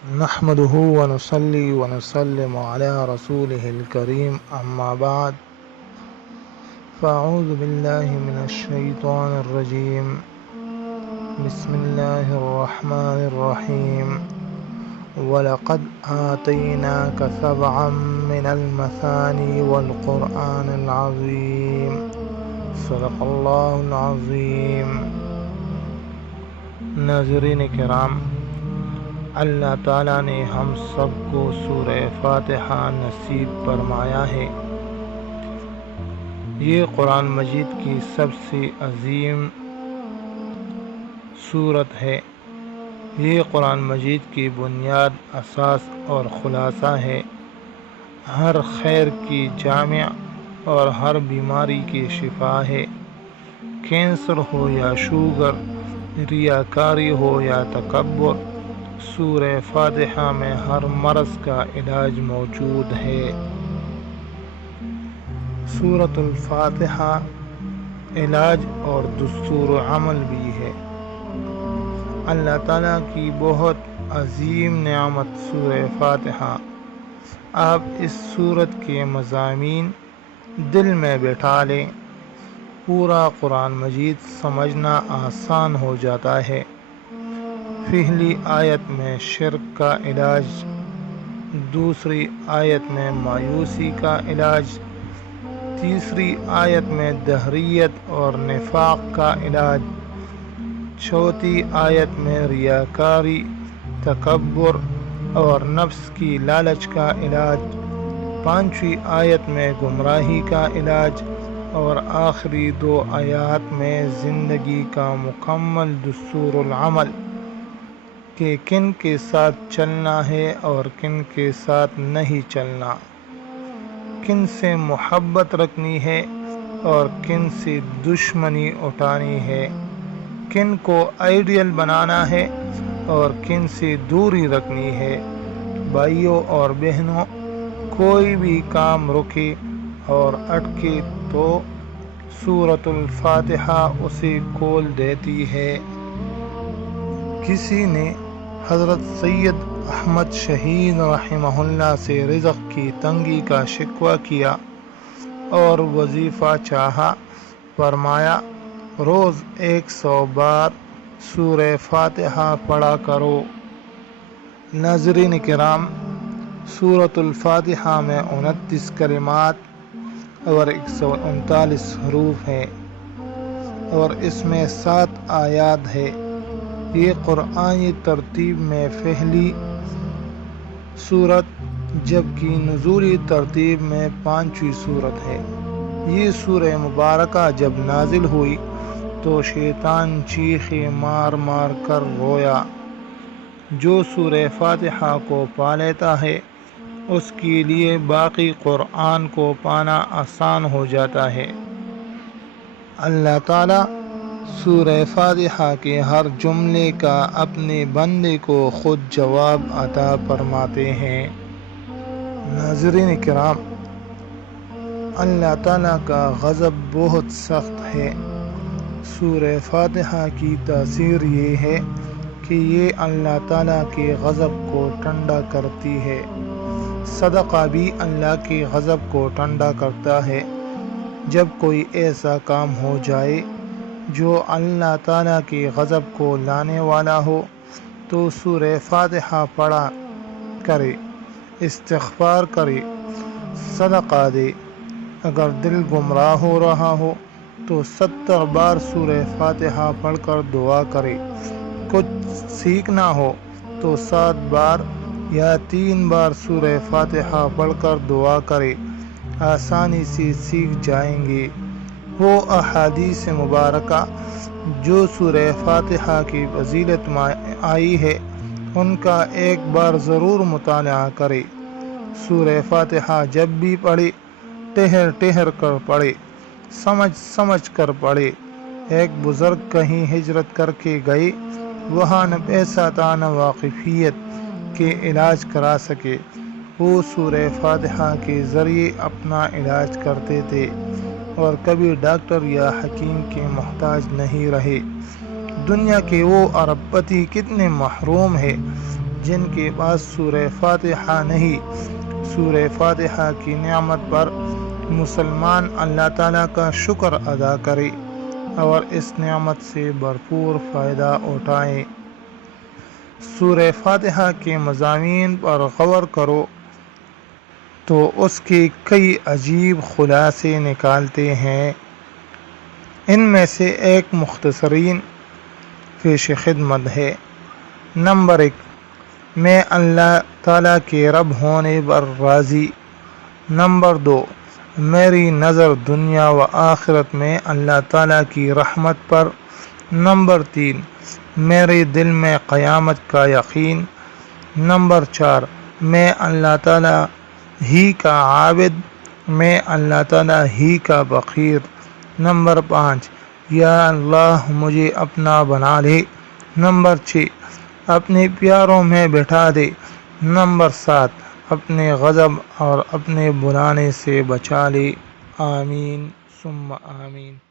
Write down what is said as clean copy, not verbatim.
نحمده ونصلي ونسلم على رسوله الكريم أما بعد فأعوذ بالله من الشيطان الرجيم بسم الله الرحمن الرحيم ولقد آتيناك سبعا من المثاني والقرآن العظيم صدق الله العظيم۔ ناظرین کرام، اللہ تعالیٰ نے ہم سب کو سورہ فاتحہ نصیب فرمایا ہے۔ یہ قرآن مجید کی سب سے عظیم سورت ہے۔ یہ قرآن مجید کی بنیاد، اساس اور خلاصہ ہے۔ ہر خیر کی جامع اور ہر بیماری کی شفا ہے۔ کینسر ہو یا شوگر، ریاکاری ہو یا تکبر، سورہ فاتحہ میں ہر مرض کا علاج موجود ہے۔ سورۃ الفاتحہ علاج اور دستور عمل بھی ہے۔ اللہ تعالیٰ کی بہت عظیم نعمت سورہ فاتحہ۔ آپ اس سورت کے مضامین دل میں بٹھا لیں، پورا قرآن مجید سمجھنا آسان ہو جاتا ہے۔ پہلی آیت میں شرک کا علاج، دوسری آیت میں مایوسی کا علاج، تیسری آیت میں دہریت اور نفاق کا علاج، چوتھی آیت میں ریاکاری، تکبر اور نفس کی لالچ کا علاج، پانچویں آیت میں گمراہی کا علاج، اور آخری دو آیات میں زندگی کا مکمل دستور العمل کہ کن کے ساتھ چلنا ہے اور کن کے ساتھ نہیں چلنا، کن سے محبت رکھنی ہے اور کن سے دشمنی اٹھانی ہے، کن کو آئیڈیل بنانا ہے اور کن سے دوری رکھنی ہے۔ بھائیوں اور بہنوں، کوئی بھی کام رکے اور اٹکے تو سورۃ الفاتحہ اسے کھول دیتی ہے۔ کسی نے حضرت سید احمد شہید رحمہ اللہ سے رزق کی تنگی کا شکوہ کیا اور وظیفہ چاہا۔ فرمایا، روز 100 بار سورہ فاتحہ پڑھا کرو۔ ناظرین کرام، سورۃ الفاتحہ میں 29 کلمات اور 139 حروف ہیں اور اس میں 7 آیات ہے۔ یہ قرآنی ترتیب میں پہلی سورت جبکہ نزولی ترتیب میں 5ویں سورت ہے۔ یہ سورہ مبارکہ جب نازل ہوئی تو شیطان چیخے مار مار کر رویا۔ جو سورہ فاتحہ کو پا لیتا ہے اس کے لیے باقی قرآن کو پانا آسان ہو جاتا ہے۔ اللہ تعالیٰ سورہ فاتحہ کے ہر جملے کا اپنے بندے کو خود جواب عطا فرماتے ہیں۔ ناظرین کرام، اللہ تعالیٰ کا غضب بہت سخت ہے۔ سورہ فاتحہ کی تاثیر یہ ہے کہ یہ اللہ تعالیٰ کے غضب کو ٹھنڈا کرتی ہے۔ صدقہ بھی اللہ کے غضب کو ٹھنڈا کرتا ہے۔ جب کوئی ایسا کام ہو جائے جو اللہ تعالیٰ کے غضب کو لانے والا ہو تو سورہ فاتحہ پڑھا کرے، استغفار کرے، صدقہ دے۔ اگر دل گمراہ ہو رہا ہو تو 70 بار سورہ فاتحہ پڑھ کر دعا کرے۔ کچھ سیکھنا ہو تو 7 بار یا 3 بار سورہ فاتحہ پڑھ کر دعا کرے، آسانی سے سیکھ جائیں گے۔ وہ احادیث مبارکہ جو سورہ فاتحہ کی فضیلت میں آئی ہے ان کا ایک بار ضرور مطالعہ کرے۔ سورہ فاتحہ جب بھی پڑھے ٹہر ٹہر کر پڑھے، سمجھ سمجھ کر پڑھے۔ ایک بزرگ کہیں ہجرت کر کے گئے، وہاں نہ پیسہ تھا نہ واقفیت کے علاج کرا سکے۔ وہ سورہ فاتحہ کے ذریعے اپنا علاج کرتے تھے اور کبھی ڈاکٹر یا حکیم کے محتاج نہیں رہے۔ دنیا کے وہ ارب پتی کتنے محروم ہیں جن کے پاس سورہ فاتحہ نہیں، سورہ فاتحہ کی نعمت پر مسلمان اللہ تعالیٰ کا شکر ادا کرے اور اس نعمت سے بھرپور فائدہ اٹھائے۔ سورہ فاتحہ کے مضامین پر غور کرو تو اس کے کئی عجیب خلاصے نکالتے ہیں۔ ان میں سے ایک مختصرین پیش خدمت ہے۔ نمبر 1، میں اللہ تعالیٰ کے رب ہونے پر راضی۔ نمبر 2، میری نظر دنیا و آخرت میں اللہ تعالیٰ کی رحمت پر۔ نمبر 3، میرے دل میں قیامت کا یقین۔ نمبر 4، میں اللہ تعالیٰ ہی کا عابد، میں اللہ تعالیٰ ہی کا فقیر۔ نمبر 5، یا اللہ مجھے اپنا بنا لے۔ نمبر 6، اپنے پیاروں میں بٹھا دے۔ نمبر 7، اپنے غضب اور اپنے بلانے سے بچا لے۔ آمین ثم آمین۔